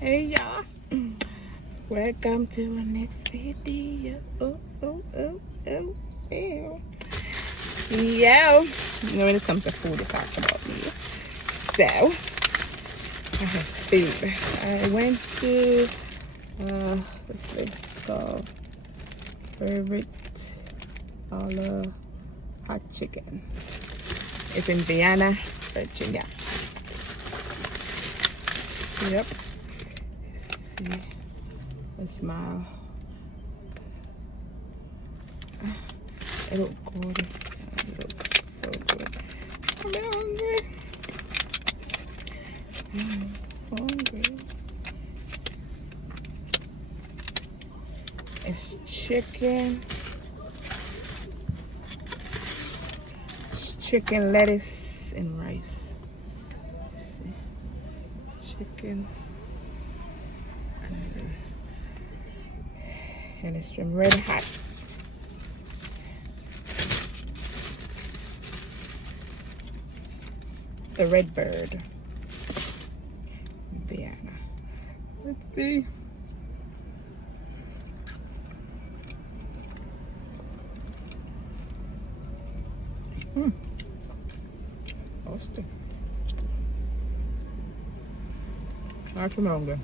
Hey y'all, welcome to our next video. Oh, oh, oh, oh, oh. Yo, when it comes to food, you talk about me. So, I have food. I went to this place called Favorite Hala Hot Chicken. It's in Vienna, Virginia. Yep. See, a smile. It looks good. It looks so good. I'm hungry. I'm hungry. It's chicken. It's chicken, lettuce, and rice. See, chicken. And it's been really hot. The red bird. Vienna. Let's see. Toastique. Not too long.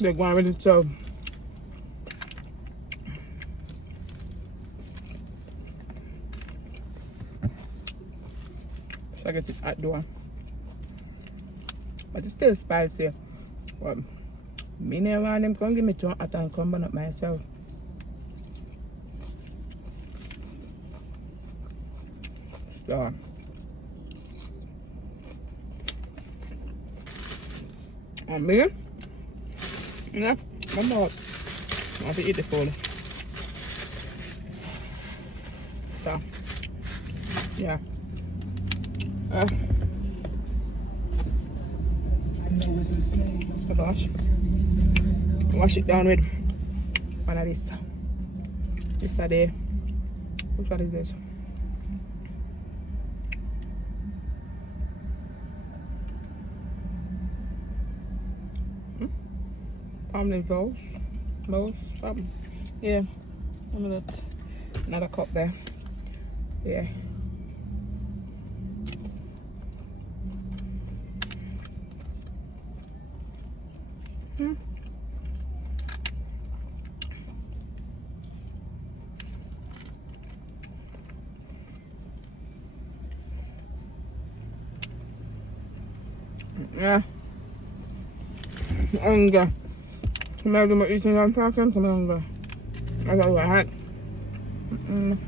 They're going with it, so I get it at door. But it's still spicy. But me never want them come give me too hot and come burn up myself. So and me, yeah, I'm out. I have to eat the food. So yeah. Wash it down with one of this. This is the, which one is this? Family Rose, something. Yeah, another cup there. Yeah. Yeah. I'm hungry. Imagine what eating I'm talking. I'm hungry. I got what hot. I'm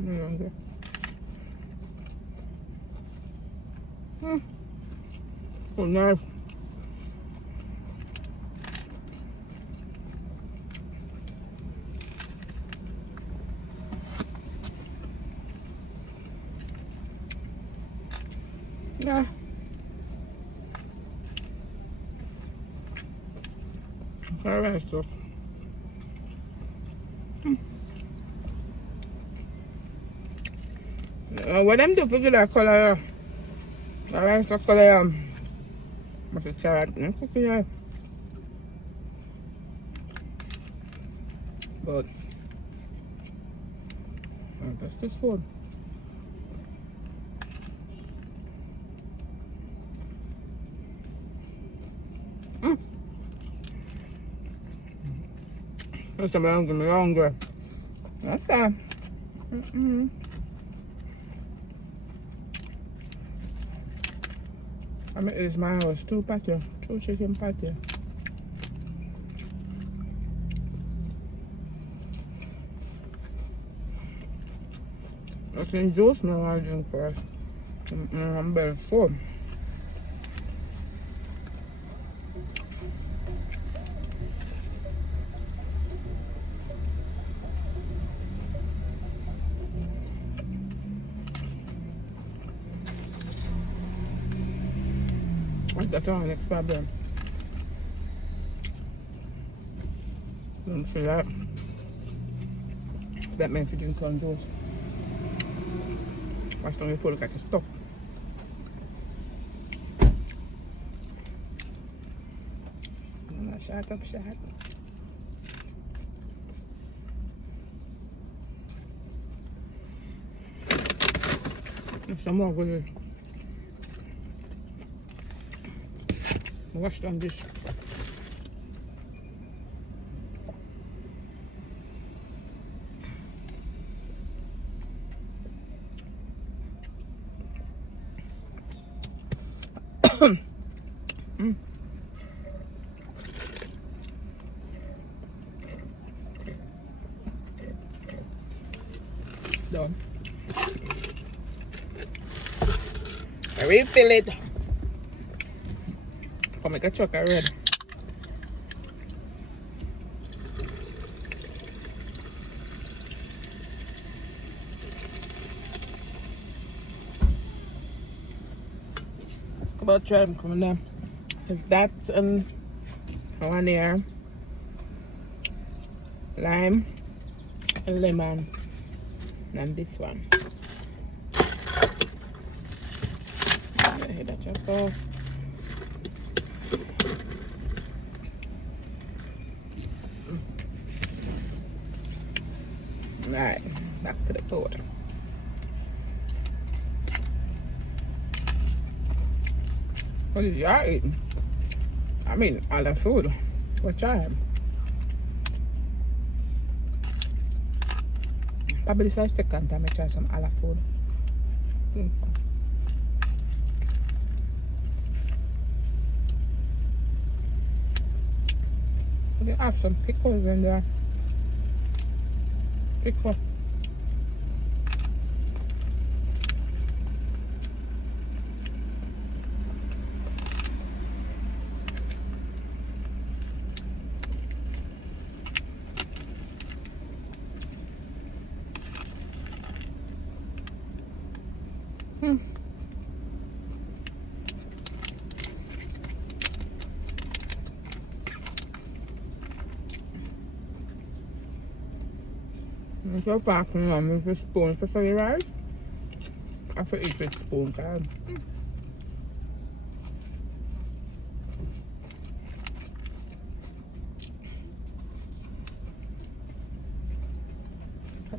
hungry. Oh, nice. Yeah. Very stuff. What them do for that color? I like the color. What's it carrot? But that's this one. That's the longer. That's that. I mean, it's my house, 2 patty, 2 chicken patty. I can juice now, I drink first. I'm very full. That's our next problem. See that? That means it didn't turn those. Watch down your food look like a stuck. Shut up, shut. Some more good. Wash down this. Done. I refill it. Come make a chuck of red. About try them coming down. Because that's one here. Lime and lemon. And this one. That chop off. Right, back to the pot. What is y'all eating? I mean, all the food. What y'all have? Probably this is the second time I try some Hala food. They have some pickles in there. Pickle. So far from them with a spoon for the rice. I have to eat with spoon, guys.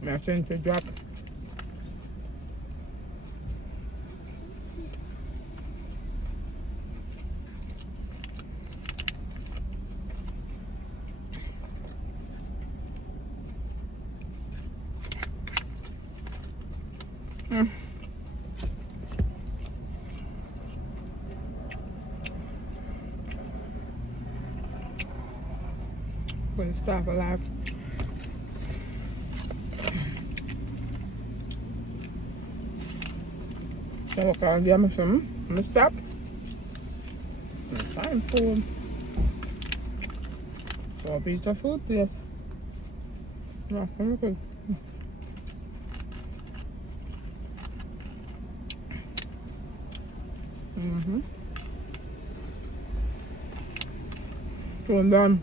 I think to drop. Gonna stop alive. So look at the Amazon. I'm gonna stop. Time food. So a piece of food, yes. Yeah, very good. So I'm done.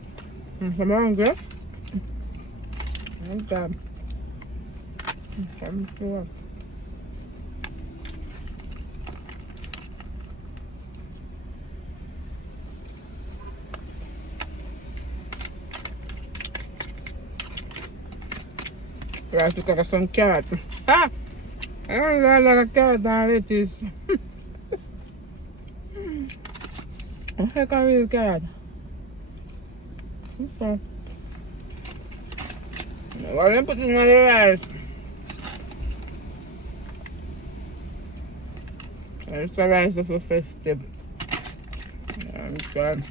Come on, good. I'm done. I'm sure. I have to cook some carrot. Ah! I don't know like a carrot and lettuce. I think I real carrot. Okay. What am I putting on the rice? It's the rice that's so festive. I'm good.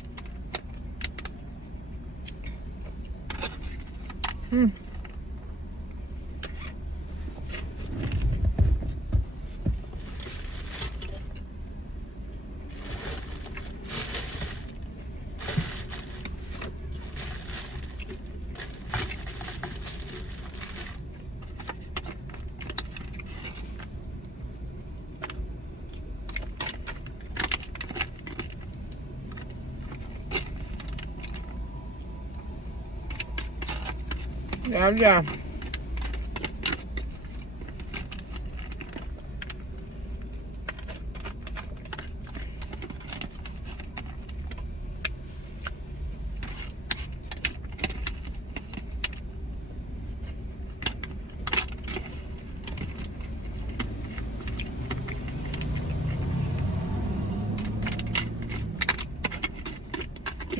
Yeah.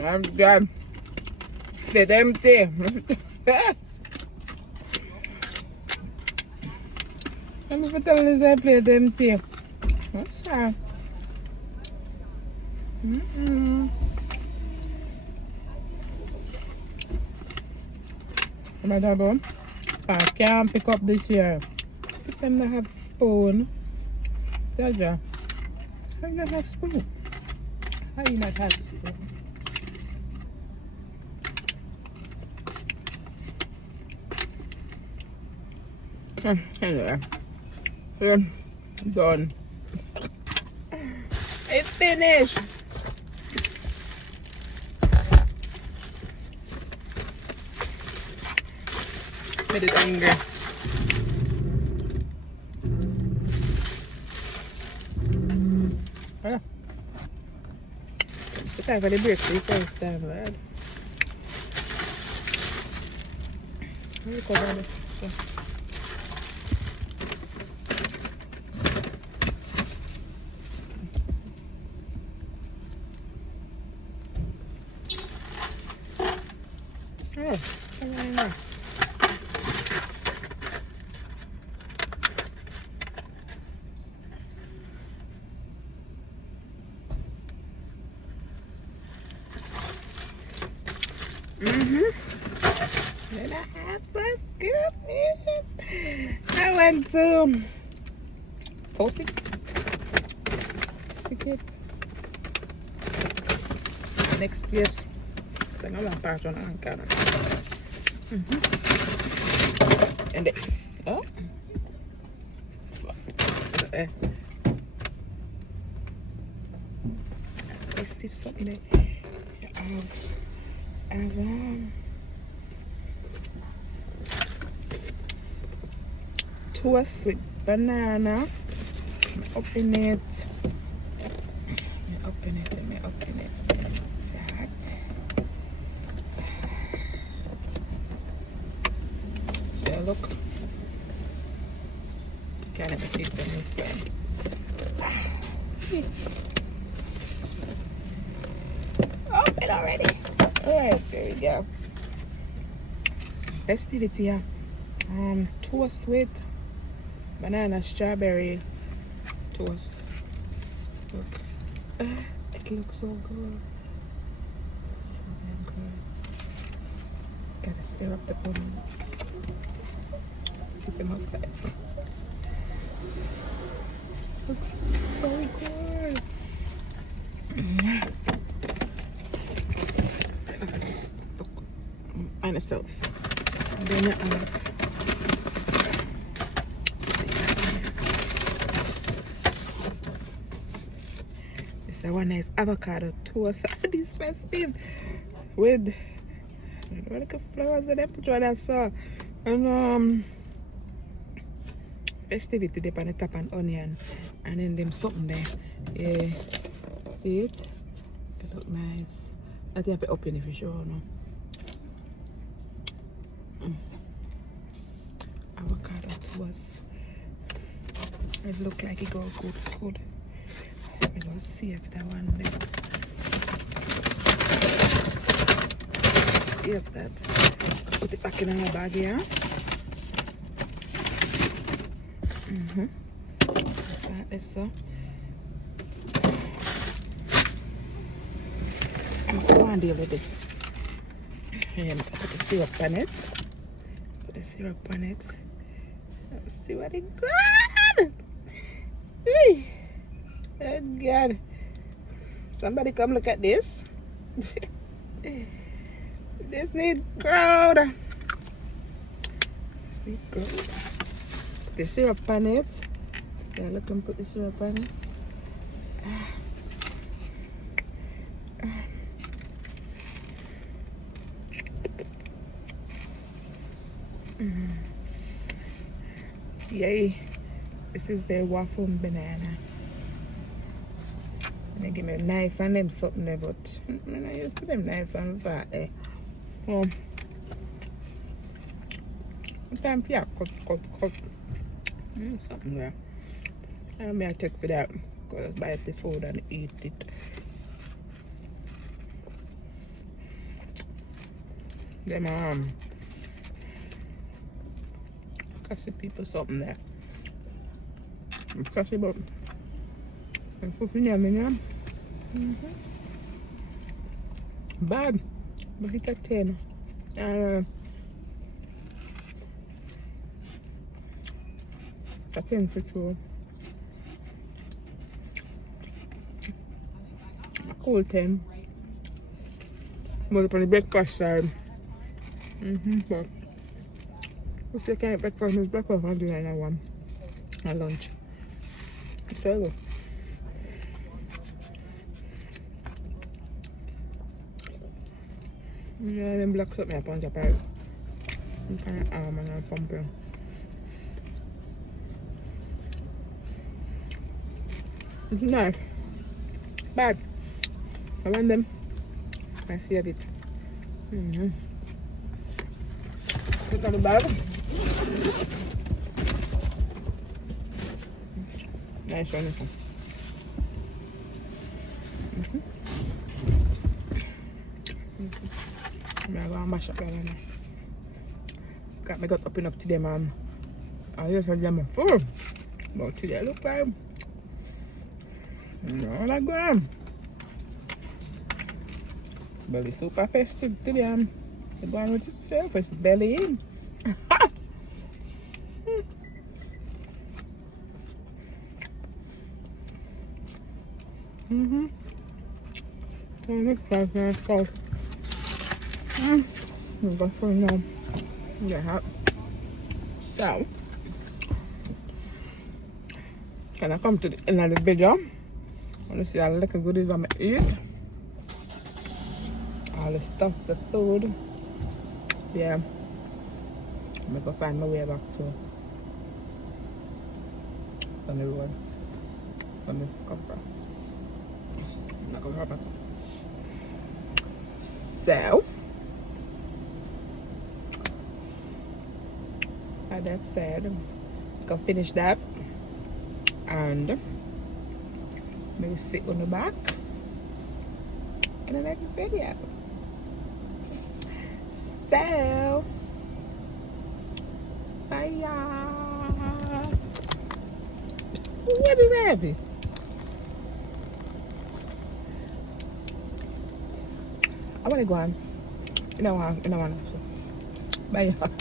I'm done. It's empty. I'm just telling you that plate empty. What's that? My double. I can't pick up this year. If them not have spoon. Jaja. How you not have spoon? How you not have spoon? Anyway. Yeah. Done. It's finished. Made it angry. Yeah. It's time for the break the first time, lad. Let me cover this. Oh, come on now. Did I have some good news? I went to Toastique. Next place. I don't want part on Ankara. And then, oh, let's see something there. I want toast with banana. Open it. Let me open it. That. So look. Can't ever see it inside. Open already. Alright, there we go. Festivity, yeah. Toast with banana strawberry toast. Look. It looks so good. So damn good. Gotta stir up the pudding. Keep them up tight. Looks so good. Look, by myself. And then this one is avocado toast. This festive with what the flowers that they put on that saw. And festivity dip on the top and onion and then them something there. Yeah. See it? It look nice. I think I have to open it for sure no. Avocado toast. It look like it go good. Let's see if that one there. See if that's put it back in our bag here. Like this so. I'm going to deal with this. I put the syrup on it. Let's see what it got. Hey. Oh God. Somebody come look at this. This need crowd. Put the syrup on it. So look and put the syrup on it. Yay. This is the waffle banana. And they give me a knife and them something there, but I'm not used to them knife and that there. Oh. Time for you cut. Something there. I may take for that because I buy the food and eat it. Them Cassie people something there. Cassie but I'm cooking yum. Bad. But it's a 10. I think for sure. A cool 10. But on the breakfast side. But what's the kind of breakfast? It's breakfast and dinner and one. And lunch. So good. Yeah, them blocks up my punch apart. I'm kind of arm and something. It's nice. Bad. I want them. I see a bit. Put on the bag. Nice one, this one. I'm going to mash up right now. Got me got up enough today, man. I just had them full. But today, look like no, like gram. Belly super festive today. The one with itself is belly in. And this guy's nice cold. We'll go for now. Yeah. So, can I come to the end of the video? I want to see how little goodies I'm gonna eat. All the stuff, the food. Yeah. I'm gonna go find my way back to on the road. Let me come from. I'm not gonna help us. So, like that said, go finish that and maybe sit on the back in the next video. So, bye y'all. What is happening? I want to go on. You know what? Bye y'all.